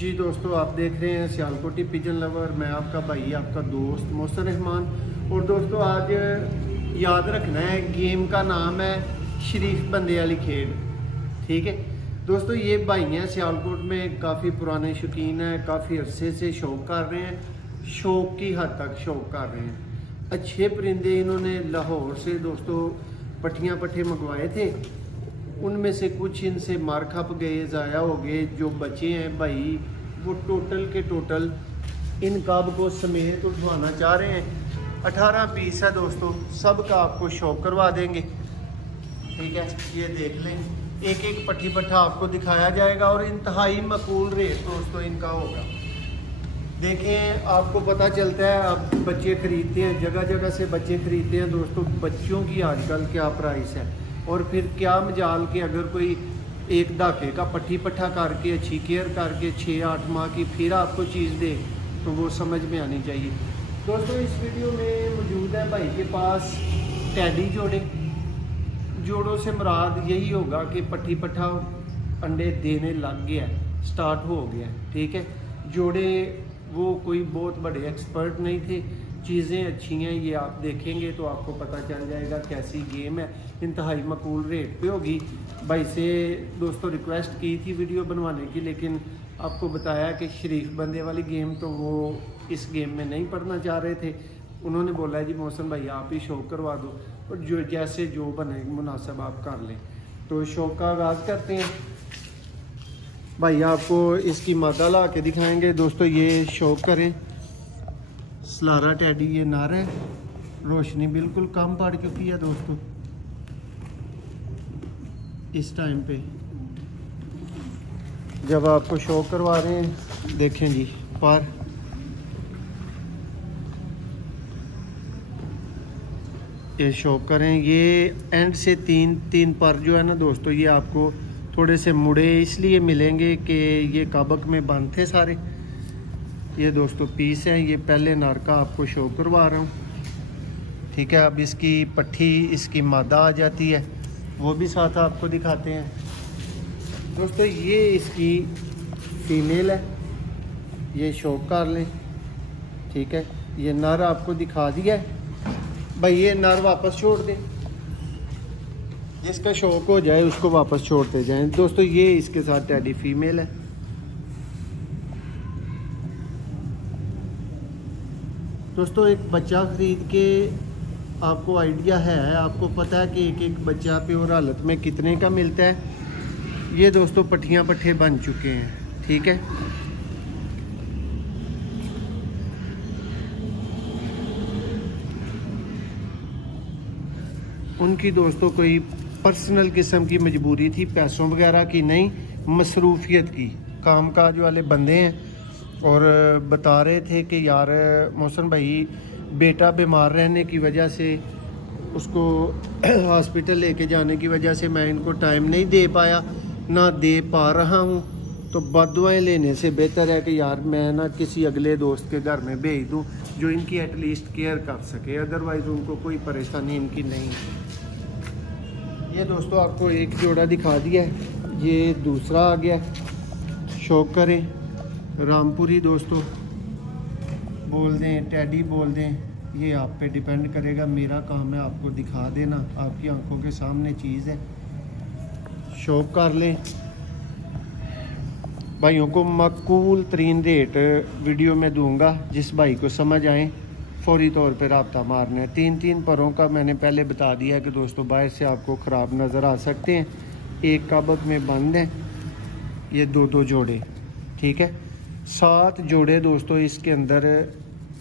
जी दोस्तों, आप देख रहे हैं सियालकोटी पिजन लवर। मैं आपका भाई, आपका दोस्त मोहसिन रहमान। और दोस्तों, आज याद रखना है, गेम का नाम है शरीफ बंदे वाली खेड। ठीक है दोस्तों, ये भाई हैं सियालकोट में, काफ़ी पुराने शौकीन हैं, काफ़ी अरसे से शौक़ कर रहे हैं, शौक़ की हद तक शौक़ कर रहे हैं। अच्छे परिंदे इन्होंने लाहौर से दोस्तों पट्टियाँ पट्टे मंगवाए थे, उनमें से कुछ इनसे मार खप गए, ज़ाया हो गए। जो बचे हैं भाई, वो टोटल के टोटल इन कब को समेत उठवाना चाह रहे हैं। 18 पीस है दोस्तों, सब का आपको शौक करवा देंगे। ठीक है, ये देख लें, एक एक पट्टी पट्टा आपको दिखाया जाएगा और इंतहाई मकबूल रेट दोस्तों इनका होगा। देखें, आपको पता चलता है, अब बच्चे खरीदते हैं, जगह जगह से बच्चे खरीदते हैं दोस्तों। बच्चों की आजकल क्या प्राइस है, और फिर क्या मजाल के अगर कोई एक धाके का पट्टी पट्ठा करके अच्छी केयर करके 6-8 माह की फिर आपको चीज़ दे, तो वो समझ में आनी चाहिए। दोस्तों, इस वीडियो में मौजूद है भाई के पास टैडी जोड़े। जोड़ों से मुराद यही होगा कि पट्टी पट्ठा अंडे देने लग गया है, स्टार्ट हो गया है। ठीक है, जोड़े वो कोई बहुत बड़े एक्सपर्ट नहीं थे, चीज़ें अच्छी हैं। ये आप देखेंगे तो आपको पता चल जाएगा कैसी गेम है। इंतहाई मकबूल रेट पे होगी। भाई से दोस्तों रिक्वेस्ट की थी वीडियो बनवाने की, लेकिन आपको बताया कि शरीफ बंदे वाली गेम तो वो इस गेम में नहीं पढ़ना चाह रहे थे। उन्होंने बोला जी मोहसिन भाई आप ही शो करवा दो, और जो जैसे जो बने मुनासिब आप कर लें। तो शो का आगाज़ करते हैं। भाई आपको इसकी मादा ला के दिखाएंगे दोस्तों। ये शो करें, सलारा टैडी ये नर है। रोशनी बिल्कुल कम पड़ चुकी है दोस्तों इस टाइम पे, जब आपको शो करवा रहे हैं। देखें जी, पर ये शो करें, ये एंड से तीन पर जो है ना दोस्तों, ये आपको थोड़े से मुड़े इसलिए मिलेंगे कि ये काबक में बंद थे सारे। ये दोस्तों पीस हैं, ये पहले नर का आपको शो करवा रहा हूँ। ठीक है, अब इसकी पट्टी, इसकी मादा आ जाती है, वो भी साथ आपको दिखाते हैं दोस्तों। ये इसकी फीमेल है, ये शो कर लें। ठीक है, ये नर आपको दिखा दिया है भाई। ये नर वापस छोड़ दें, जिसका शौक हो जाए उसको वापस छोड़ते जाएं दोस्तों। ये इसके साथ टैडी फीमेल है। दोस्तों, एक बच्चा ख़रीद के आपको आइडिया है, आपको पता है कि एक एक बच्चा प्योर हालत में कितने का मिलता है। ये दोस्तों पट्टियाँ पट्ठे बन चुके हैं। ठीक है, उनकी दोस्तों कोई पर्सनल किस्म की मजबूरी थी, पैसों वगैरह की नहीं, मसरूफियत की। कामकाज वाले बंदे हैं और बता रहे थे कि यार मोहसिन भाई, बेटा बीमार रहने की वजह से, उसको हॉस्पिटल लेके जाने की वजह से मैं इनको टाइम नहीं दे पाया, ना दे पा रहा हूँ। तो बदुआएं लेने से बेहतर है कि यार मैं ना किसी अगले दोस्त के घर में भेज दूँ जो इनकी एटलीस्ट केयर कर सके, अदरवाइज़ उनको कोई परेशानी इनकी नहीं। ये दोस्तों आपको एक जोड़ा दिखा दिया है, ये दूसरा आ गया। शौक करें, रामपुरी दोस्तों बोल दें, टैडी बोल दें, ये आप पे डिपेंड करेगा। मेरा काम है आपको दिखा देना, आपकी आंखों के सामने चीज़ है। शौक कर लें। भाइयों को मकबूल तरीन रेट वीडियो में दूंगा, जिस भाई को समझ आए फौरी तौर पे रब्ता मारना है। 3 परों का मैंने पहले बता दिया कि दोस्तों बाहर से आपको ख़राब नज़र आ सकते हैं। एक काबक में बंद है, ये 2 जोड़े। ठीक है, 7 जोड़े दोस्तों इसके अंदर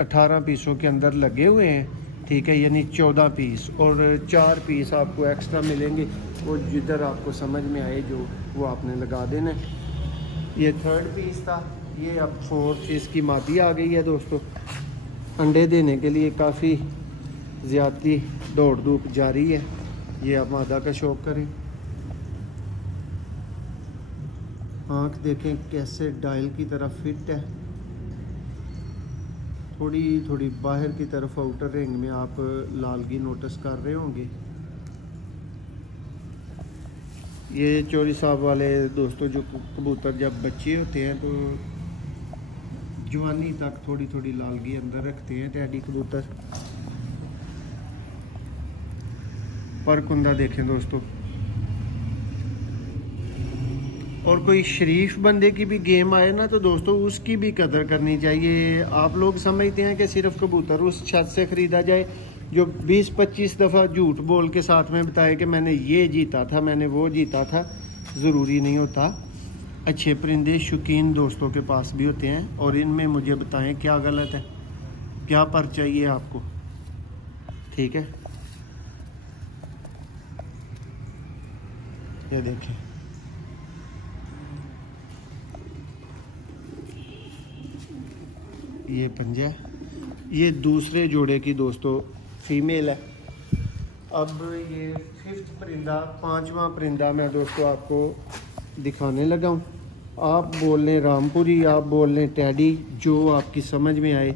18 पीसों के अंदर लगे हुए हैं। ठीक है, यानी 14 पीस, और 4 पीस आपको एक्स्ट्रा मिलेंगे। वो जिधर आपको समझ में आए जो वो आपने लगा देना। ये 3rd पीस था, ये अब 4th इसकी मादी आ गई है दोस्तों। अंडे देने के लिए काफ़ी ज़्यादती दौड़ धूप जारी है। ये अब मादा का शौक करें। आँख देखें कैसे डायल की तरफ फिट है, थोड़ी थोड़ी बाहर की तरफ आउटर रिंग में आप लालगी नोटिस कर रहे होंगे। ये चोरी साहब वाले दोस्तों, जो कबूतर जब बच्चे होते हैं तो जवानी तक थोड़ी थोड़ी लालगी अंदर रखते हैं टैडी कबूतर। पर कुंदा देखें दोस्तों। और कोई शरीफ बंदे की भी गेम आए ना तो दोस्तों उसकी भी कदर करनी चाहिए। आप लोग समझते हैं कि सिर्फ कबूतर उस छत से ख़रीदा जाए जो 20-25 दफ़ा झूठ बोल के साथ में बताए कि मैंने ये जीता था, मैंने वो जीता था। ज़रूरी नहीं होता। अच्छे परिंदे शौकीन दोस्तों के पास भी होते हैं। और इनमें मुझे बताएं क्या गलत है, क्या पर चाहिए आपको, ठीक है। ये देखें, ये पंजा, ये दूसरे जोड़े की दोस्तों फीमेल है। अब ये 5th परिंदा, 5वां परिंदा मैं दोस्तों आपको दिखाने लगा हूँ। आप बोल लें रामपुरी, आप बोल लें टैडी, जो आपकी समझ में आए।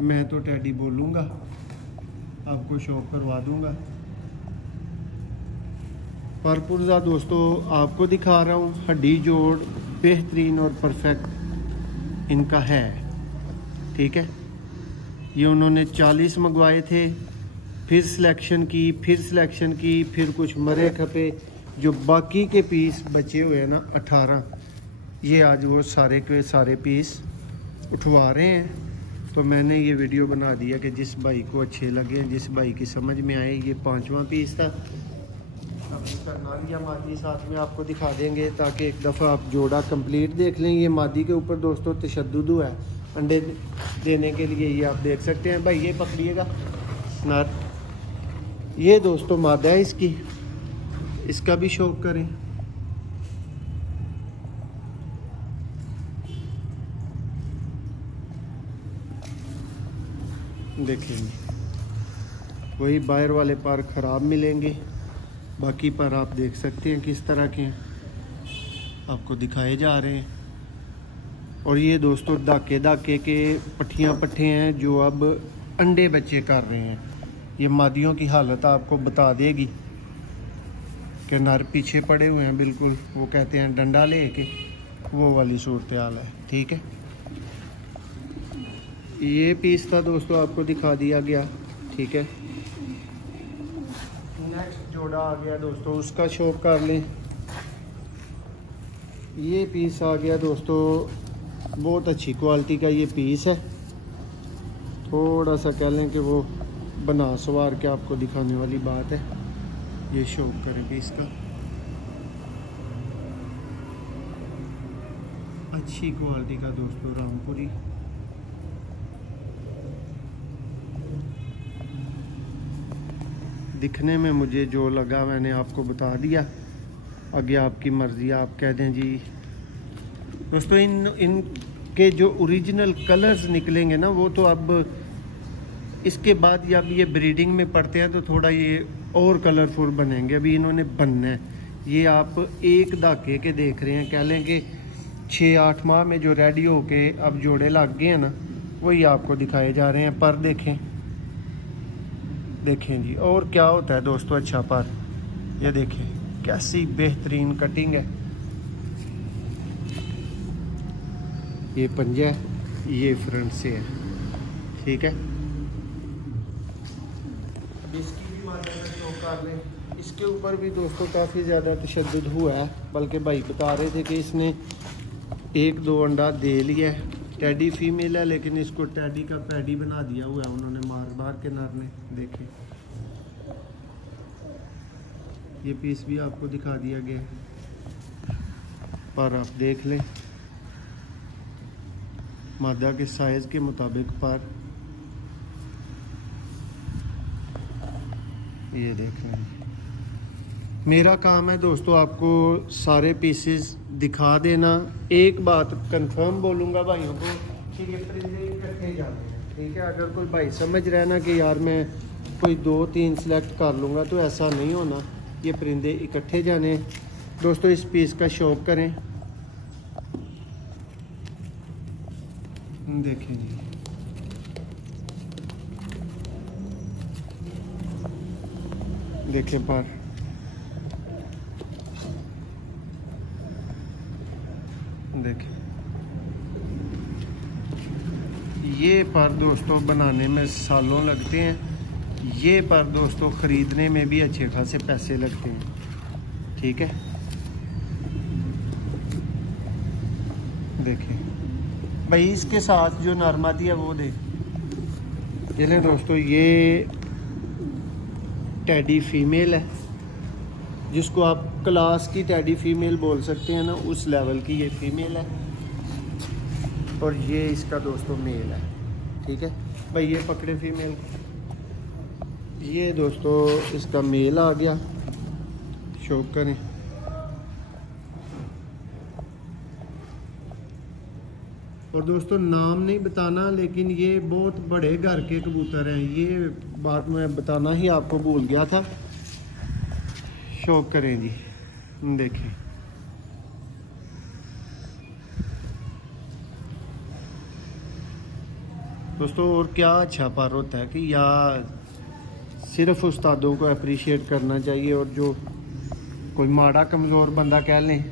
मैं तो टैडी बोलूँगा, आपको शौक करवा दूँगा। पर पुर्जा दोस्तों आपको दिखा रहा हूँ, हड्डी जोड़ बेहतरीन और परफेक्ट इनका है, ठीक है। ये उन्होंने 40 मंगवाए थे, फिर सिलेक्शन की, फिर कुछ मरे खपे। जो बाकी के पीस बचे हुए हैं ना 18, ये आज वो सारे के सारे पीस उठवा रहे हैं। तो मैंने ये वीडियो बना दिया कि जिस भाई को अच्छे लगे, जिस भाई की समझ में आए। ये 5वां पीस था। अब इसका नाल या मादी साथ में आपको दिखा देंगे ताकि एक दफ़ा आप जोड़ा कंप्लीट देख लें। ये मादी के ऊपर दोस्तों तशद्दुद है अंडे देने के लिए, ये आप देख सकते हैं। भाई ये पकड़िएगा नर, ये दोस्तों मादा है इसकी, इसका भी शौक करें। देखेंगे वही बाहर वाले पर ख़राब मिलेंगे, बाकी पर आप देख सकते हैं किस तरह के हैं, आपको दिखाए जा रहे हैं। और ये दोस्तों दाके के पट्ठियाँ पट्ठे हैं जो अब अंडे बच्चे कर रहे हैं। ये मादियों की हालत आपको बता देगी कि नर पीछे पड़े हुए हैं बिल्कुल, वो कहते हैं डंडा लेके, वो वाली सूरत हाल है, ठीक है। ये पीस था दोस्तों आपको दिखा दिया गया, ठीक है। नेक्स्ट जोड़ा आ गया दोस्तों, उसका शौक कर लें। ये पीस आ गया दोस्तों, बहुत अच्छी क्वालिटी का ये पीस है। थोड़ा सा कह लें कि वो बना सवार के आपको दिखाने वाली बात है। ये शौक करें पीस का, अच्छी क्वालिटी का दोस्तों रामपुरी। दिखने में मुझे जो लगा मैंने आपको बता दिया, आगे आपकी मर्ज़ी, आप कह दें जी। दोस्तों इनके जो ओरिजिनल कलर्स निकलेंगे ना वो तो अब इसके बाद जब ये ब्रीडिंग में पड़ते हैं तो थोड़ा ये और कलरफुल बनेंगे। अभी इन्होंने बनना है। ये आप एक दाके के देख रहे हैं, कह लें कि 6-8 माह में जो रेडी होके अब जोड़े लग गए हैं ना, वही आपको दिखाए जा रहे हैं। पर देखें जी, और क्या होता है दोस्तों अच्छा पर, ये देखें कैसी बेहतरीन कटिंग है। ये पंजा है, ये फ्रंट से है, ठीक है। इसकी भी मात्रा में शौक कर लें। इसके ऊपर भी दोस्तों काफ़ी ज़्यादा तशद्दुद हुआ है, बल्कि भाई बता रहे थे कि इसने 1-2 अंडा दे लिया है। टैडी फीमेल है लेकिन इसको टैडी का पैडी बना दिया हुआ है उन्होंने मार के नर ने। देखें ये पीस भी आपको दिखा दिया गया है, पर आप देख लें मादा के साइज़ के मुताबिक पर। ये देख रहे हैं, मेरा काम है दोस्तों आपको सारे पीसेस दिखा देना। एक बात कंफर्म बोलूँगा भाइयों को कि ये परिंदे इकट्ठे जाते हैं, ठीक है। अगर कोई भाई समझ रहा है ना कि यार मैं कोई 2-3 सिलेक्ट कर लूँगा, तो ऐसा नहीं होना। ये परिंदे इकट्ठे जाने दोस्तों। इस पीस का शौक करें। देखें जी, देखें पर देखें ये पर दोस्तों बनाने में सालों लगते हैं, ये पर दोस्तों ख़रीदने में भी अच्छे खासे पैसे लगते हैं। ठीक है, देखें भाई, इसके साथ जो नरमादी है वो दे। ये लें दोस्तों, ये टैडी फीमेल है, जिसको आप क्लास की टैडी फीमेल बोल सकते हैं ना, उस लेवल की ये फीमेल है। और ये इसका दोस्तों मेल है। ठीक है भाई, ये पकड़े फीमेल। ये दोस्तों इसका मेल आ गया, शो करें। और दोस्तों नाम नहीं बताना, लेकिन ये बहुत बड़े घर के कबूतर हैं, ये बात मैं बताना ही आपको भूल गया था। शो करें जी, देखें दोस्तों। और क्या अच्छा पर होता है कि या सिर्फ उस्तादों को अप्रिशिएट करना चाहिए, और जो कोई माड़ा कमज़ोर बंदा कह लें,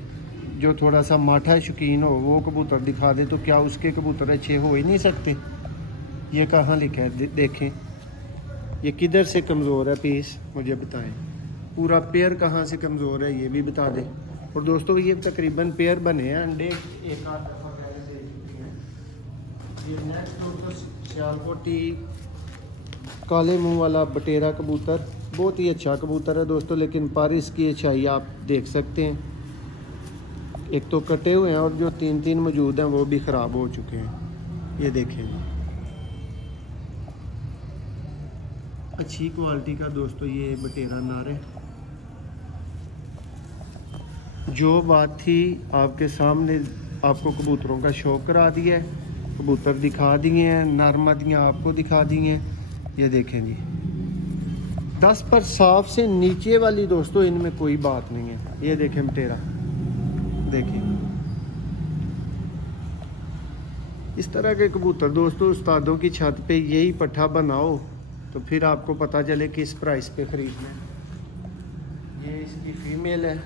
जो थोड़ा सा माठा शौकीन हो, वो कबूतर दिखा दे, तो क्या उसके कबूतर अच्छे हो ही नहीं सकते? ये कहाँ लिखा है? देखें, ये किधर से कमज़ोर है पीस, मुझे बताएं। पूरा पेयर कहाँ से कमज़ोर है ये भी बता दें। और दोस्तों ये तकरीबन पेयर बने हैं, अंडे एक आध दफ़ा पहले दे चुके हैं। ये नेक्स्ट दोस्तों सियालकोटी काले मुंह वाला बटेरा कबूतर, बहुत ही अच्छा कबूतर है दोस्तों, लेकिन पर इसकी अच्छाई आप देख सकते हैं। एक तो कटे हुए हैं, और जो तीन तीन मौजूद हैं वो भी ख़राब हो चुके हैं। ये देखें, अच्छी क्वालिटी का दोस्तों ये बटेरा नार है। जो बात थी आपके सामने, आपको कबूतरों का शौक करा दिया है, कबूतर दिखा दिए हैं, नरमदियाँ आपको दिखा दी हैं। ये देखें जी, 10 पर साफ से नीचे वाली दोस्तों इनमें कोई बात नहीं है। ये देखें बटेरा, देखिए इस तरह के कबूतर दोस्तों उस्तादों की छत पे यही पट्ठा बनाओ, तो फिर आपको पता चले किस प्राइस पे खरीदना है। ये इसकी फीमेल है,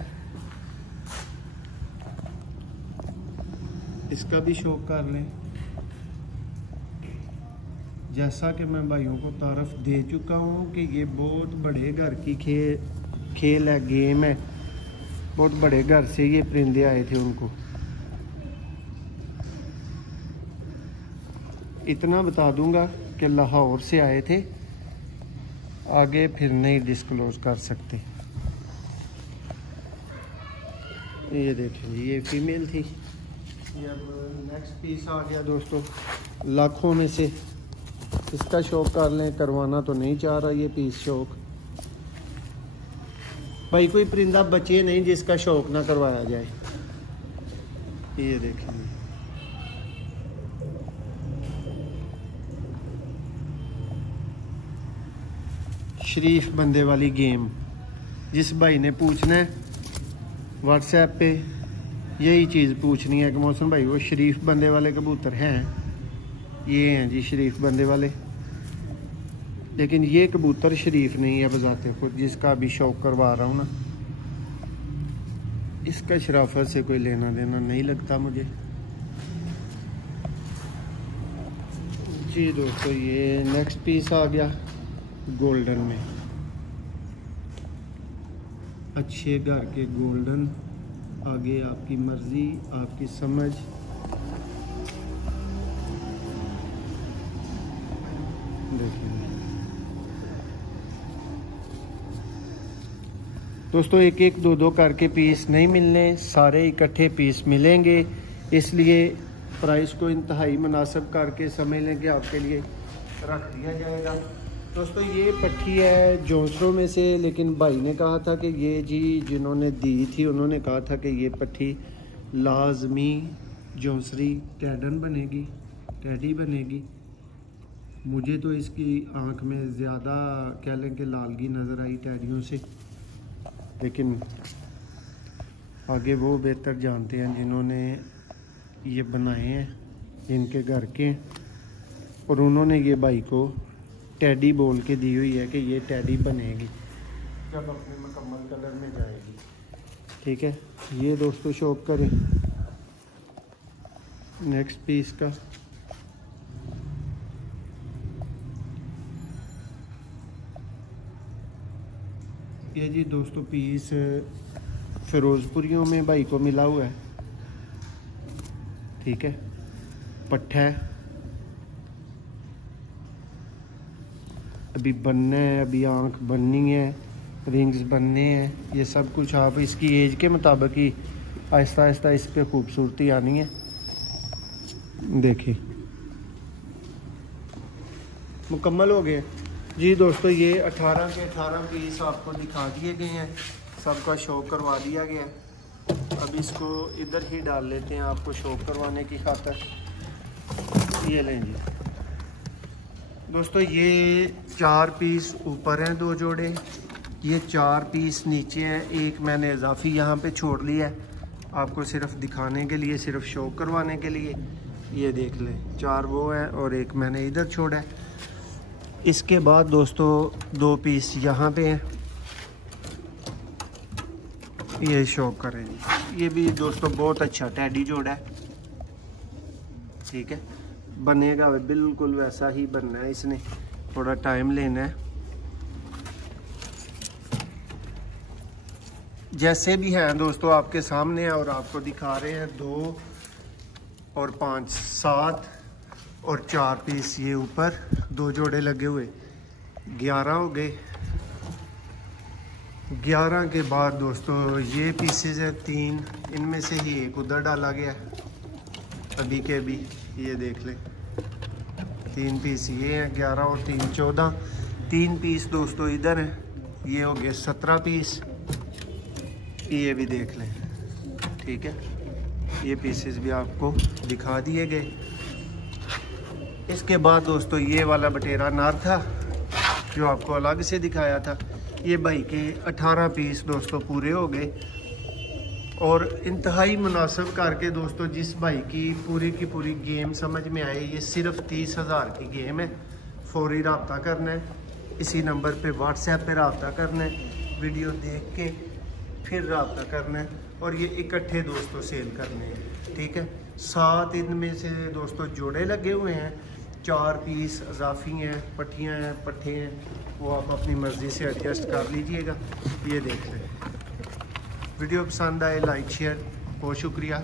इसका भी शौक कर लें। जैसा कि मैं भाइयों को तारफ़ दे चुका हूँ कि ये बहुत बड़े घर की खेल है, गेम है। बहुत बड़े घर से ये परिंदे आए थे, उनको इतना बता दूंगा कि लाहौर से आए थे, आगे फिर नहीं डिस्क्लोज कर सकते। ये देखें, ये फीमेल थी। ये अब नेक्स्ट पीस आ गया दोस्तों, लाखों में से। इसका शौक कर लें, करवाना तो नहीं चाह रहा ये पीस शौक। भाई कोई परिंदा बचे नहीं जिसका शौक ना करवाया जाए। ये देखें, शरीफ बंदे वाली गेम। जिस भाई ने पूछना है व्हाट्सएप पे यही चीज़ पूछनी है कि मौसम भाई वो शरीफ बंदे वाले कबूतर हैं। ये हैं जी शरीफ बंदे वाले, लेकिन ये कबूतर शरीफ नहीं है बजाते खुद, जिसका अभी शौक करवा रहा हूँ ना, इसका शराफत से कोई लेना देना नहीं लगता मुझे जी। दोस्तों ये नेक्स्ट पीस आ गया गोल्डन में, अच्छे घर के गोल्डन। आगे आपकी मर्जी, आपकी समझ। देखिए दोस्तों, एक एक दो दो करके पीस नहीं मिलने, सारे इकट्ठे पीस मिलेंगे। इसलिए प्राइस को इंतहाई मुनासिब करके समझ लें कि आपके लिए रख दिया जाएगा। दोस्तों ये पट्टी है जौंसरों में से, लेकिन भाई ने कहा था कि ये जी जिन्होंने दी थी उन्होंने कहा था कि ये पट्टी लाजमी जौंसरी टैडन बनेगी, टैडी बनेगी। मुझे तो इसकी आंख में ज़्यादा कह लें कि लालगी नज़र आई टैडियों से, लेकिन आगे वो बेहतर जानते हैं जिन्होंने ये बनाए हैं, इनके घर के, और उन्होंने ये भाई को टैडी बोल के दी हुई है कि ये टैडी बनेगी जब अपने मुकम्मल कलर में जाएगी। ठीक है, ये दोस्तों शौक करें नेक्स्ट पीस का। ये जी दोस्तों पीस फिरोजपुरियों में भाई को मिला हुआ है, ठीक है। पट्ठा है, अभी बनना है, अभी आंख बननी है, रिंग्स बनने हैं। ये सब कुछ आप इसकी एज के मुताबिक ही आहिस्ता आहिस्ता इस पे खूबसूरती आनी है। देखिए मुकम्मल हो गए जी दोस्तों। ये 18 के 18 पीस आपको दिखा दिए गए हैं, सबका शो करवा दिया गया है। अब इसको इधर ही डाल लेते हैं आपको शो करवाने की खातर। ये लें जी दोस्तों, ये 4 पीस ऊपर हैं, 2 जोड़े, ये 4 पीस नीचे हैं। एक मैंने इजाफी यहाँ पे छोड़ लिया है आपको सिर्फ दिखाने के लिए, सिर्फ शो करवाने के लिए। ये देख लें, 4 वो हैं और एक मैंने इधर छोड़ा है। इसके बाद दोस्तों 2 पीस यहाँ पे हैं, ये शो करें। ये भी दोस्तों बहुत अच्छा टैडी जोड़ा है, ठीक है। बनेगा बिल्कुल वैसा ही बनना है, इसने थोड़ा टाइम लेना है। जैसे भी हैं दोस्तों आपके सामने है और आपको दिखा रहे हैं। 2 और 5 7 और 4 पीस ये ऊपर 2 जोड़े लगे हुए, 11 हो गए। 11 के बाद दोस्तों ये पीसेस है 3, इनमें से ही एक उधर डाला गया अभी के अभी। ये देख लें 3 पीस ये हैं, 11 और 3 14। 3 पीस दोस्तों इधर हैं, ये हो गए 17 पीस। ये भी देख लें, ठीक है। ये पीसेस भी आपको दिखा दिए गए। इसके बाद दोस्तों ये वाला बटेरा नार था जो आपको अलग से दिखाया था। ये भाई के 18 पीस दोस्तों पूरे हो गए और इंतहाई मुनासिब करके दोस्तों, जिस भाई की पूरी गेम समझ में आए। ये सिर्फ 30,000 की गेम है। फौरी रब्ता करना है, इसी नंबर पे व्हाट्सएप पे रब्ता करना है, वीडियो देख के फिर रब्ता करना है और ये इकट्ठे दोस्तों सेल करने हैं, ठीक है। 7 इनमें से दोस्तों जोड़े लगे हुए हैं, 4 पीस इजाफी हैं, पट्टियाँ हैं, पट्ठे हैं, वो आप अपनी मर्ज़ी से एडजस्ट कर लीजिएगा। ये देख लें। वीडियो पसंद आए लाइक शेयर, बहुत शुक्रिया।